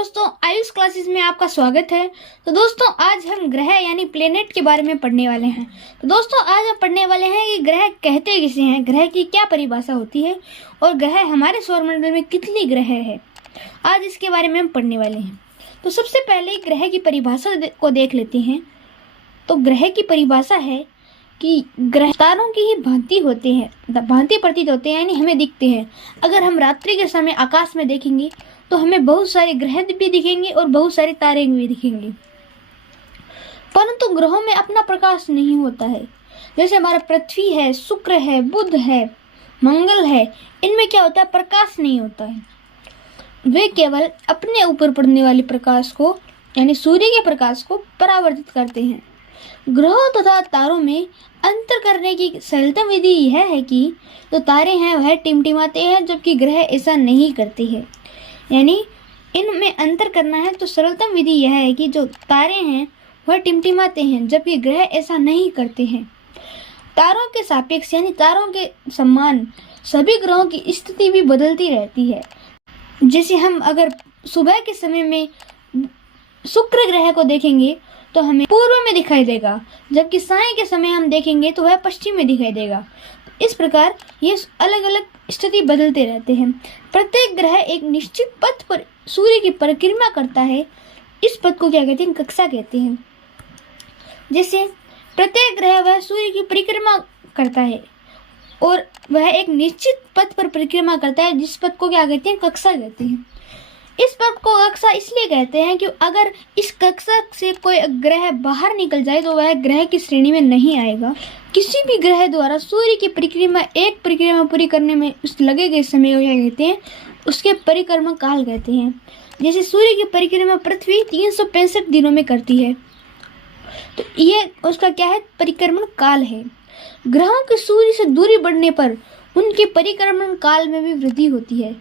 दोस्तों, आयुष क्लासेस में आपका स्वागत है। तो दोस्तों, आज हम ग्रह यानी प्लेनेट के बारे में पढ़ने वाले हैं। तो दोस्तों, आज हम पढ़ने वाले हैं कि ग्रह कहते किसे हैं, ग्रह की क्या परिभाषा होती है और ग्रह हमारे सौरमंडल में कितनी ग्रह है, आज इसके बारे में हम पढ़ने वाले हैं। तो सबसे पहले ग्रह की परिभाषा को देख लेते हैं। तो ग्रह की परिभाषा है कि ग्रह तारों की ही भांति होते हैं, भांति प्रतीत होते हैं, यानी हमें दिखते हैं। अगर हम रात्रि के समय आकाश में देखेंगे तो हमें बहुत सारे ग्रह भी दिखेंगे और बहुत सारे तारे भी दिखेंगे, परंतु ग्रहों में अपना प्रकाश नहीं होता है। जैसे हमारा पृथ्वी है, शुक्र है, बुध है, मंगल है, इनमें क्या होता है, प्रकाश नहीं होता है। वे केवल अपने ऊपर पड़ने वाले प्रकाश को यानी सूर्य के प्रकाश को परावर्तित करते हैं। ग्रहों तथा तारों में अंतर करने की सरलतम विधि यह है कि जो तारे हैं वह टिमटिमाते हैं, जबकि ग्रह ऐसा नहीं करते हैं। यानी इनमें अंतर करना है तो सरलतम विधि यह है कि जो तारे हैं वह टिमटिमाते हैं, जबकि ग्रह ऐसा नहीं करते हैं। तारों के सापेक्ष यानी तारों के समान सभी ग्रहों की स्थिति भी बदलती रहती है। जैसे हम अगर सुबह के समय में शुक्र ग्रह को देखेंगे तो हमें पूर्व में दिखाई देगा, जबकि साय के समय हम देखेंगे तो वह पश्चिम में दिखाई देगा। इस प्रकार ये अलग अलग स्थिति बदलते रहते हैं। प्रत्येक ग्रह एक निश्चित पथ पर सूर्य की परिक्रमा करता है। इस पथ को क्या कहते हैं, कक्षा कहते हैं। जैसे प्रत्येक ग्रह वह सूर्य की परिक्रमा करता है और वह एक निश्चित पथ पर परिक्रमा करता है, जिस पथ को क्या कहते हैं, कक्षा कहते हैं। इस पथ को कक्षा इसलिए कहते हैं कि अगर इस कक्षा से कोई ग्रह बाहर निकल जाए तो वह ग्रह की श्रेणी में नहीं आएगा। किसी भी ग्रह द्वारा सूर्य की परिक्रमा एक परिक्रमा पूरी करने में उस लगे गए समय को क्या कहते हैं, उसके परिक्रमा काल कहते हैं। जैसे सूर्य की परिक्रमा पृथ्वी 365 दिनों में करती है, तो ये उसका क्या है, परिक्रमण काल है। ग्रहों की सूर्य से दूरी बढ़ने पर उनके परिक्रमण काल में भी वृद्धि होती है।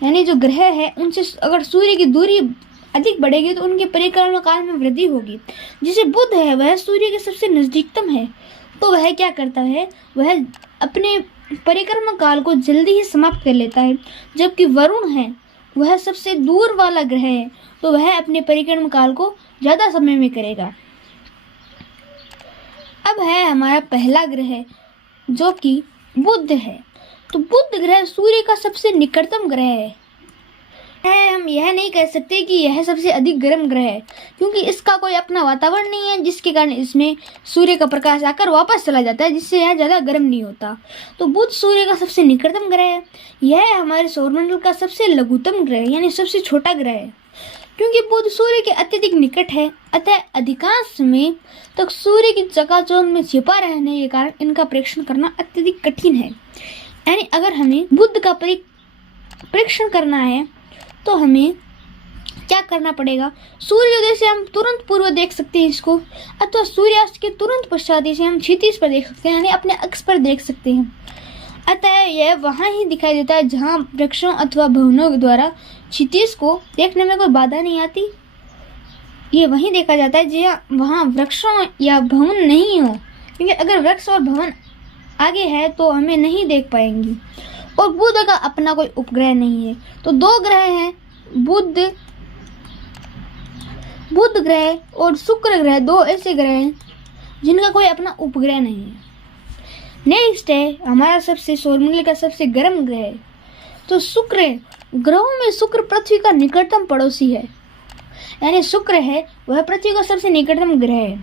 यानी जो ग्रह है उनसे अगर सूर्य की दूरी अधिक बढ़ेगी तो उनके परिक्रमण काल में वृद्धि होगी। जैसे बुध है, वह सूर्य के सबसे नजदीकतम है, तो वह क्या करता है, वह अपने परिक्रमण काल को जल्दी ही समाप्त कर लेता है। जबकि वरुण है, वह सबसे दूर वाला ग्रह है, तो वह अपने परिक्रमण काल को ज़्यादा समय में करेगा। अब है हमारा पहला ग्रह जो कि बुध है। तो बुध ग्रह सूर्य का सबसे निकटतम ग्रह है। हम यह नहीं कह सकते कि यह सबसे अधिक गर्म ग्रह है, क्योंकि इसका कोई अपना वातावरण नहीं है, जिसके कारण इसमें सूर्य का प्रकाश आकर वापस चला जाता है, जिससे यह ज़्यादा गर्म नहीं होता। तो बुध सूर्य का सबसे निकटतम ग्रह है। यह हमारे सौरमंडल का सबसे लघुतम ग्रह यानी सबसे छोटा ग्रह है। क्योंकि बुध सूर्य के अत्यधिक निकट है, अतः अधिकांश समय तक सूर्य की चकाचौंध में छिपा रहने के कारण इनका प्रेक्षण करना अत्यधिक कठिन है। यानी अगर हमें बुध का परीक्षण करना है तो हमें क्या करना पड़ेगा, सूर्योदय से हम तुरंत पूर्व देख सकते हैं इसको, अथवा सूर्यास्त के तुरंत पश्चात इसे हम क्षितिज पर देख सकते हैं, यानी अपने अक्ष पर देख सकते हैं। अतः यह वहाँ ही दिखाई देता है जहाँ वृक्षों अथवा भवनों द्वारा क्षितिज को देखने में कोई बाधा नहीं आती। ये वहीं देखा जाता है जहाँ वहाँ वृक्षों या भवन नहीं हो, क्योंकि अगर वृक्ष और भवन आगे है तो हमें नहीं देख पाएंगी। और बुध का अपना कोई उपग्रह नहीं है। तो दो ग्रह हैं, बुध ग्रह और शुक्र ग्रह, दो ऐसे ग्रह हैं जिनका कोई अपना उपग्रह नहीं है। नेक्स्ट है हमारा सबसे सौरमंडल का सबसे गर्म ग्रह। तो शुक्र है। ग्रहों में शुक्र पृथ्वी का निकटतम पड़ोसी है, यानी शुक्र है वह पृथ्वी का सबसे निकटतम ग्रह है।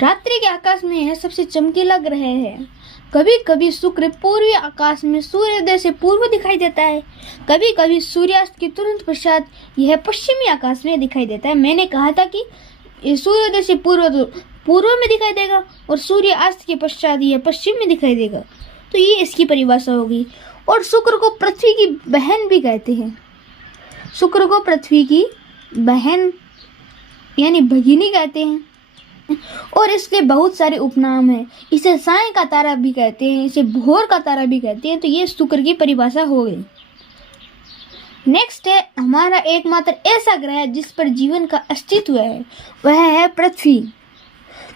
रात्रि के आकाश में यह सबसे चमकीला ग्रह है। कभी कभी शुक्र पूर्वी आकाश में सूर्योदय से पूर्व दिखाई देता है, कभी कभी सूर्यास्त के तुरंत पश्चात यह पश्चिमी आकाश में दिखाई देता है। मैंने कहा था कि सूर्योदय से पूर्व में दिखाई देगा और सूर्यास्त के पश्चात यह पश्चिम में दिखाई देगा। तो ये इसकी परिभाषा होगी। और शुक्र को पृथ्वी की बहन भी कहते हैं। शुक्र को पृथ्वी की बहन यानी भगिनी कहते हैं, और इसके बहुत सारे उपनाम हैं। इसे साय का तारा भी कहते हैं, इसे भोर का तारा भी कहते हैं। तो ये शुक्र की परिभाषा हो गई। नेक्स्ट है हमारा एकमात्र ऐसा ग्रह जिस पर जीवन का अस्तित्व है, वह है पृथ्वी।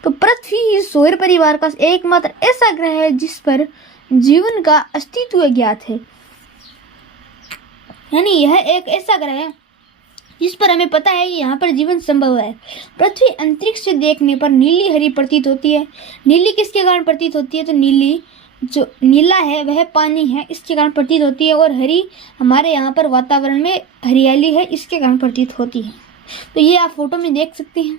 तो पृथ्वी ही सौर परिवार का एकमात्र ऐसा ग्रह है जिस पर जीवन का अस्तित्व ज्ञात है। यानी यह एक ऐसा ग्रह है इस पर हमें पता है कि यहाँ पर जीवन संभव है। पृथ्वी अंतरिक्ष से देखने पर नीली हरी प्रतीत होती है। नीली किसके कारण प्रतीत होती है? तो नीली जो नीला है वह पानी है, इसके कारण प्रतीत होती है, और हरी हमारे यहाँ पर वातावरण में हरियाली है, इसके कारण प्रतीत होती है। तो ये आप फोटो में देख सकते हैं।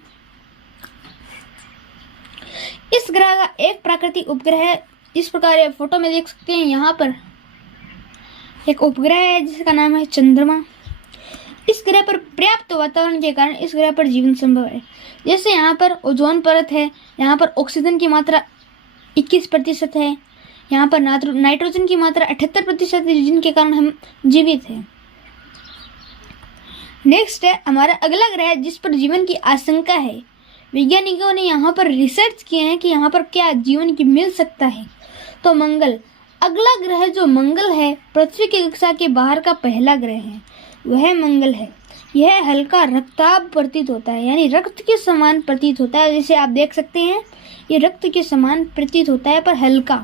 इस ग्रह का एक प्राकृतिक उपग्रह है, इस प्रकार ये फोटो में देख सकते हैं। यहाँ पर एक उपग्रह है जिसका नाम है चंद्रमा। इस ग्रह पर पर्याप्त वातावरण के कारण इस ग्रह पर जीवन संभव है। जैसे यहाँ पर ओजोन परत है, यहाँ पर ऑक्सीजन की मात्रा 21% है, यहाँ पर नाइट्रोजन की मात्रा 78% है, जिनके कारण हम जीवित हैं। नेक्स्ट है हमारा अगला ग्रह जिस पर जीवन की आशंका है। वैज्ञानिकों ने यहाँ पर रिसर्च किए हैं कि यहाँ पर क्या जीवन की मिल सकता है। तो मंगल, अगला ग्रह जो मंगल है, पृथ्वी की कक्षा के बाहर का पहला ग्रह है, वह मंगल है। यह हल्का रक्ताभ प्रतीत होता है, यानी रक्त के समान प्रतीत होता है। जैसे आप देख सकते हैं ये रक्त के समान प्रतीत होता है पर हल्का,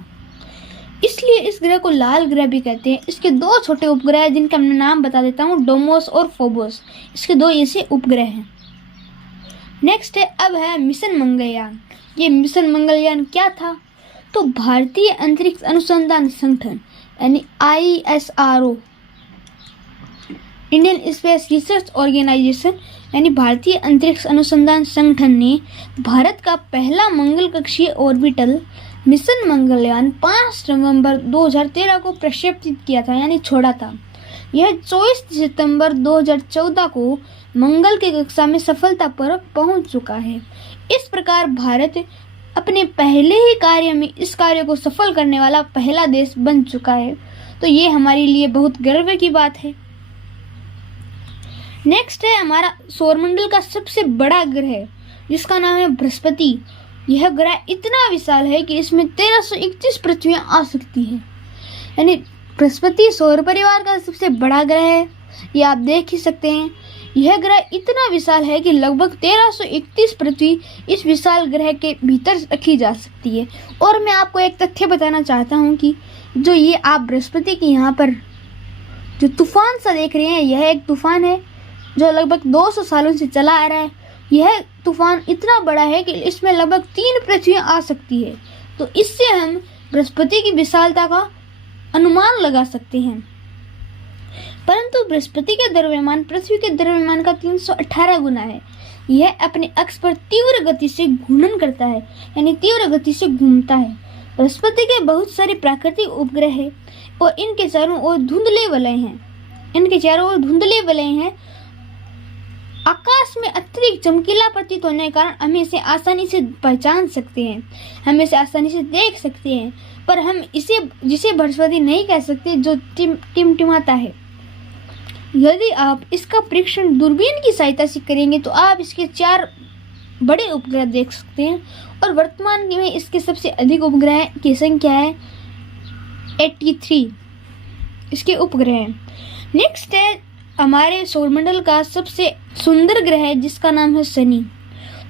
इसलिए इस ग्रह को लाल ग्रह भी कहते हैं। इसके दो छोटे उपग्रह हैं जिनका मैं नाम बता देता हूँ, डोमोस और फोबोस। इसके दो ऐसे उपग्रह हैं। नेक्स्ट है अब है मिशन मंगलयान। ये मिशन मंगलयान क्या था? तो भारतीय अंतरिक्ष अनुसंधान संगठन यानी ISRO, Indian space research organisation यानी भारतीय अंतरिक्ष अनुसंधान संगठन ने भारत का पहला मंगल कक्षीय ऑर्बिटल मिशन मंगलयान 5 नवंबर 2013 को प्रक्षेपित किया था, यानी छोड़ा था। यह 24 सितंबर 2014 को मंगल की कक्षा में सफलतापूर्वक पहुंच चुका है। इस प्रकार भारत अपने पहले ही कार्य में इस कार्य को सफल करने वाला पहला देश बन चुका है। तो ये हमारे लिए बहुत गर्व की बात है। नेक्स्ट है हमारा सौरमंडल का सबसे बड़ा ग्रह जिसका नाम है बृहस्पति। यह ग्रह इतना विशाल है कि इसमें 1331 पृथ्वियां आ सकती हैं, यानी बृहस्पति सौर परिवार का सबसे बड़ा ग्रह है। ये आप देख ही सकते हैं। यह ग्रह इतना विशाल है कि लगभग 1331 पृथ्वी इस विशाल ग्रह के भीतर रखी जा सकती है। और मैं आपको एक तथ्य बताना चाहता हूँ कि जो ये आप बृहस्पति की यहाँ पर जो तूफान सा देख रहे हैं, यह एक तूफान है जो लगभग 200 सालों से चला आ रहा है। यह तूफान इतना बड़ा है कि इसमें लगभग 3 पृथ्वियां आ सकती है। तो इससे हम बृहस्पति की विशालता का अनुमान लगा सकते हैं। परंतु बृहस्पति का द्रव्यमान पृथ्वी के द्रव्यमान का 318 गुना है। यह अपने अक्ष पर तीव्र गति से घूर्णन करता है, यानी तीव्र गति से घूमता है। बृहस्पति के बहुत सारे प्राकृतिक उपग्रह हैं और इनके चारों ओर धुंधले वलय हैं। आकाश में अत्यधिक चमकीला प्रतीत होने के कारण हम इसे आसानी से पहचान सकते हैं, हम इसे आसानी से देख सकते हैं। पर हम जिसे बृहस्पति नहीं कह सकते, जो टिमटिमाता है। यदि आप इसका परीक्षण दूरबीन की सहायता से करेंगे तो आप इसके 4 बड़े उपग्रह देख सकते हैं। और वर्तमान में इसके सबसे अधिक उपग्रह की संख्या है 83 इसके उपग्रह हैं। नेक्स्ट है हमारे सौरमंडल का सबसे सुंदर ग्रह है जिसका नाम है शनि।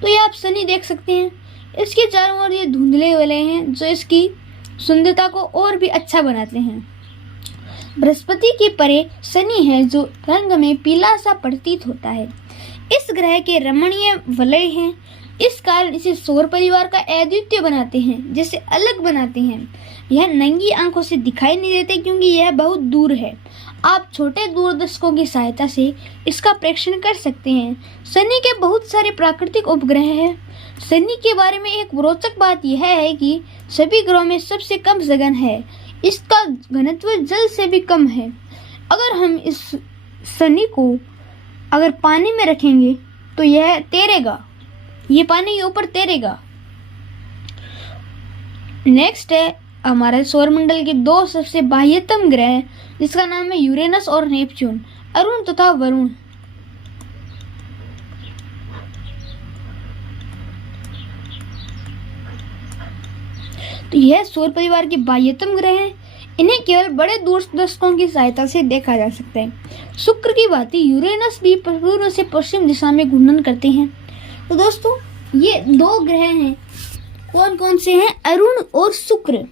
तो ये आप शनि देख सकते हैं। इसके चारों ओर ये धुंधले वाले हैं जो इसकी सुंदरता को और भी अच्छा बनाते हैं। बृहस्पति के परे शनि है जो रंग में पीला सा प्रतीत होता है। इस ग्रह के रमणीय वलय हैं, इस कारण इसे सौर परिवार का अद्वितीय बनाते हैं, जैसे अलग बनाते हैं। यह नंगी आंखों से दिखाई नहीं देते क्योंकि यह बहुत दूर है। आप छोटे दूरदर्शकों की सहायता से इसका प्रेक्षण कर सकते हैं। शनि के बहुत सारे प्राकृतिक उपग्रह हैं। शनि के बारे में एक रोचक बात यह है कि सभी ग्रहों में सबसे कम जगह है। इसका घनत्व जल से भी कम है। अगर हम इस शनि को अगर पानी में रखेंगे तो यह तैरेगा, ये पानी के ऊपर तैरेगा। नेक्स्ट है हमारे सौरमंडल के 2 सबसे बाह्यतम ग्रह जिसका नाम है यूरेनस और नेपच्यून, अरुण तथा वरुण। तो यह सौर परिवार के बाह्यतम ग्रह हैं। इन्हें केवल बड़े दूरदर्शकों की सहायता से देखा जा सकता है। शुक्र की भांति यूरेनस भी पूर्व से पश्चिम दिशा में घूर्णन करते हैं। तो दोस्तों ये 2 ग्रह हैं, कौन कौन से हैं? अरुण और शुक्र।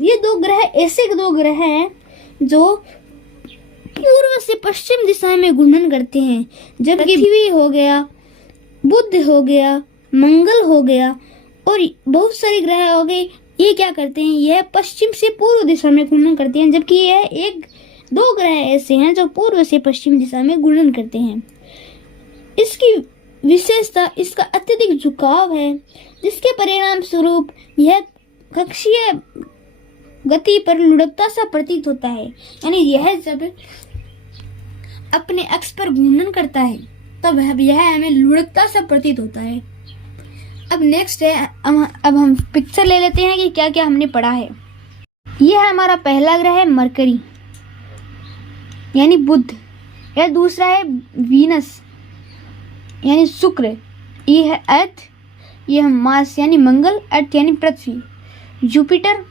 ये 2 ग्रह ऐसे 2 ग्रह हैं जो पूर्व से पश्चिम दिशा में घूर्णन करते हैं, जबकि पृथ्वी हो गया, बुध हो गया, मंगल हो गया और बहुत सारे ग्रह हो गए, ये क्या करते हैं, यह पश्चिम से पूर्व दिशा में घूर्णन करते हैं, जबकि यह एक दो ग्रह ऐसे हैं जो पूर्व से पश्चिम दिशा में घूर्णन करते हैं। इसकी विशेषता इसका अत्यधिक झुकाव है, जिसके परिणाम स्वरूप यह कक्षीय गति पर लुढ़कता सा प्रतीत होता है। यानी यह जब अपने अक्ष पर घूर्णन करता है तब यह हमें लुढ़कता सा प्रतीत होता है। अब नेक्स्ट है, अब हम पिक्चर ले लेते हैं कि क्या क्या हमने पढ़ा है। यह है हमारा पहला ग्रह है मरकरी यानी बुध, यह दूसरा है वीनस यानी शुक्र, ये है अर्थ, ये है मार्स यानी मंगल, अर्थ यानी Prithvi, Jupiter,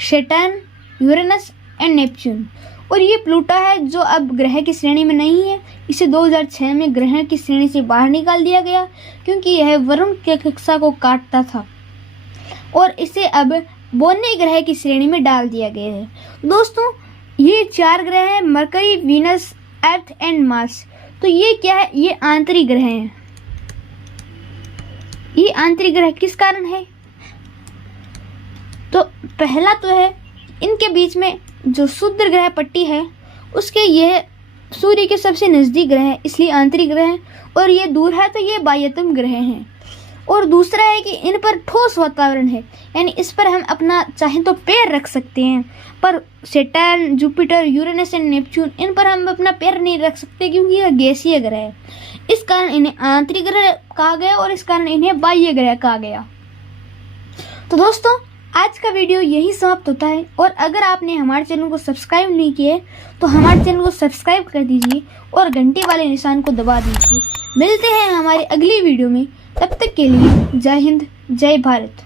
Saturn, Uranus and Neptune, और ये प्लूटो है जो अब ग्रह की श्रेणी में नहीं है। इसे 2006 में ग्रह की श्रेणी से बाहर निकाल दिया गया क्योंकि यह वरुण की कक्षा को काटता था और इसे अब बोने ग्रह की श्रेणी में डाल दिया गया है। दोस्तों ये 4 ग्रह हैं, mercury, Venus, earth and Mars. तो ये क्या है, ये आंतरिक ग्रह हैं। ये आंतरिक ग्रह किस कारण है, तो पहला तो है इनके बीच में जो शुद्ध ग्रह पट्टी है उसके यह सूर्य के सबसे नजदीक ग्रह है, इसलिए आंतरिक ग्रह है, और ये दूर है तो ये बाह्यतम ग्रह हैं। और दूसरा है कि इन पर ठोस वातावरण है, यानी इस पर हम अपना चाहे तो पैर रख सकते हैं, पर Saturn, Jupiter, Uranus and Neptune इन पर हम अपना पैर नहीं रख सकते क्योंकि यह गैसीय ग्रह है। इस कारण इन्हें आंतरिक ग्रह कहा गया और इस कारण इन्हें बाह्य ग्रह कहा गया। तो दोस्तों आज का वीडियो यही समाप्त होता है, और अगर आपने हमारे चैनल को सब्सक्राइब नहीं किया है तो हमारे चैनल को सब्सक्राइब कर दीजिए और घंटे वाले निशान को दबा दीजिए। मिलते हैं हमारी अगली वीडियो में, तब तक के लिए जय हिंद, जय भारत।